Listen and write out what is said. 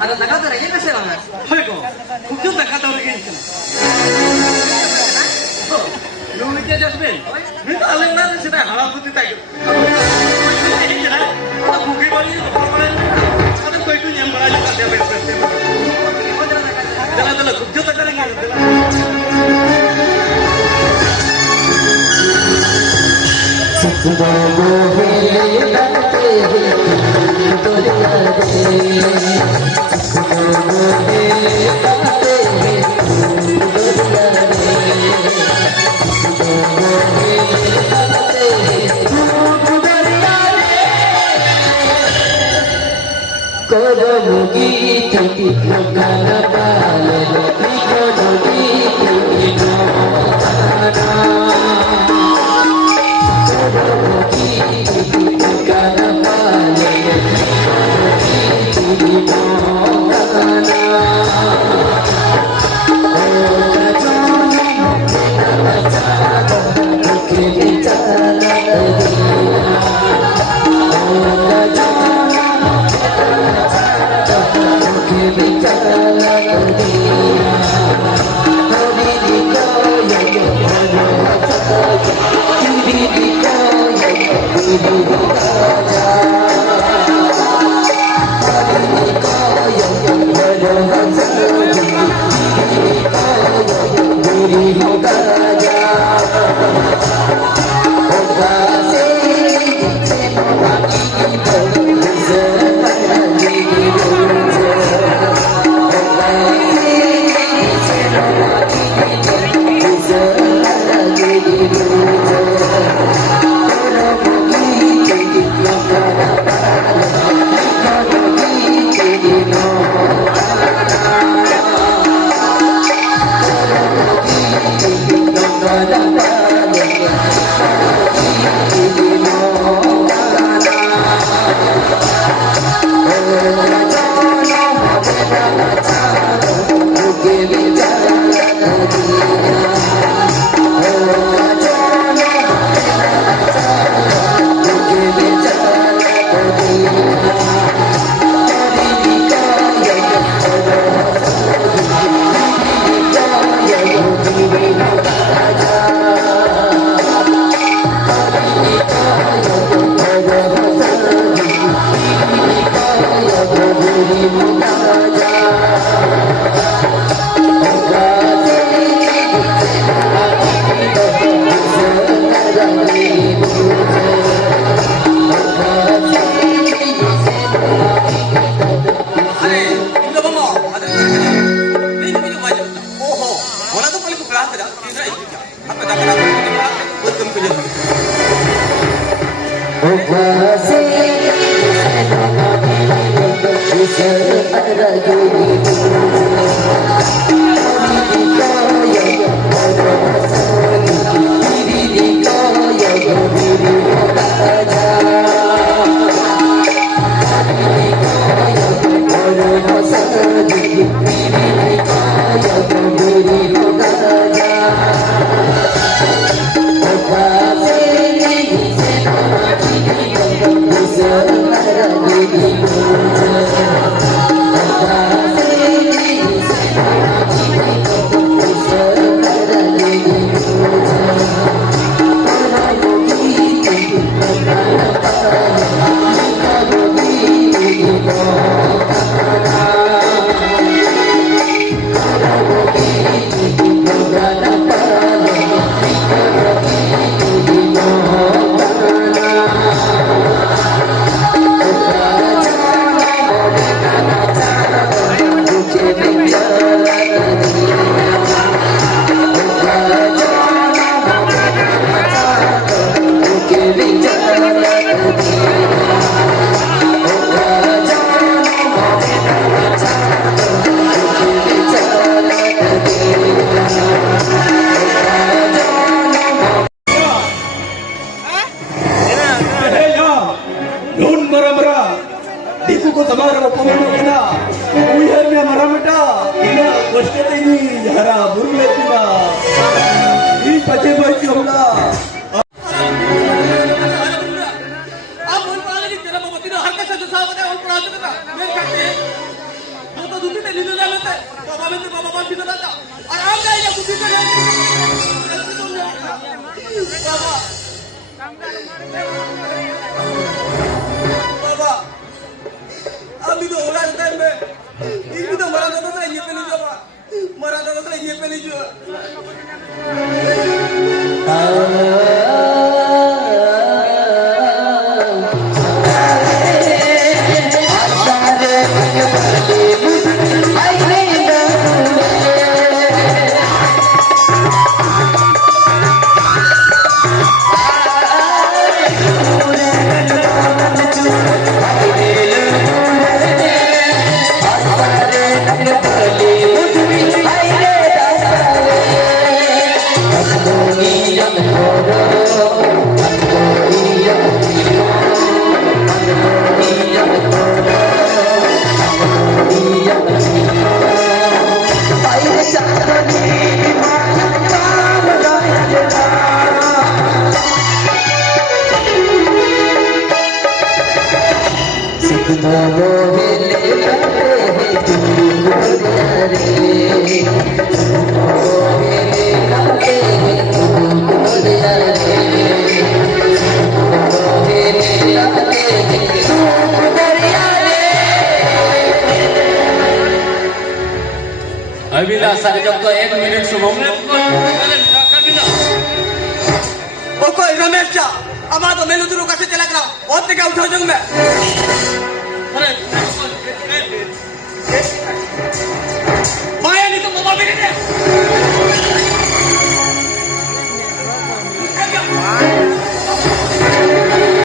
ada takat orang ini sih mana? Hei kok, kucing takat orang ini. Lu mikir jasmin? Minta alim nanti sih dah halal putih tak. Ini jadi, aku bukan balik itu orang. Ada kau itu yang balik kat dia berprestasi. Jalan kucing takat orang ini. दूती ते नींद डाले थे बाबा में तो बाबा भी करता था और आप जाएगा दूती ते बाबा बाबा अभी तो हो रहा है टाइम में ये भी तो मरा था तो ये पे नहीं जावा मरा था तो ये पे नहीं जावा अभिलाष सारे जब तो 1 मिनट सुबह ओको रमेश चा अब तो मैं उधर कैसे चला करा और ते क्या उठो जंग में अरे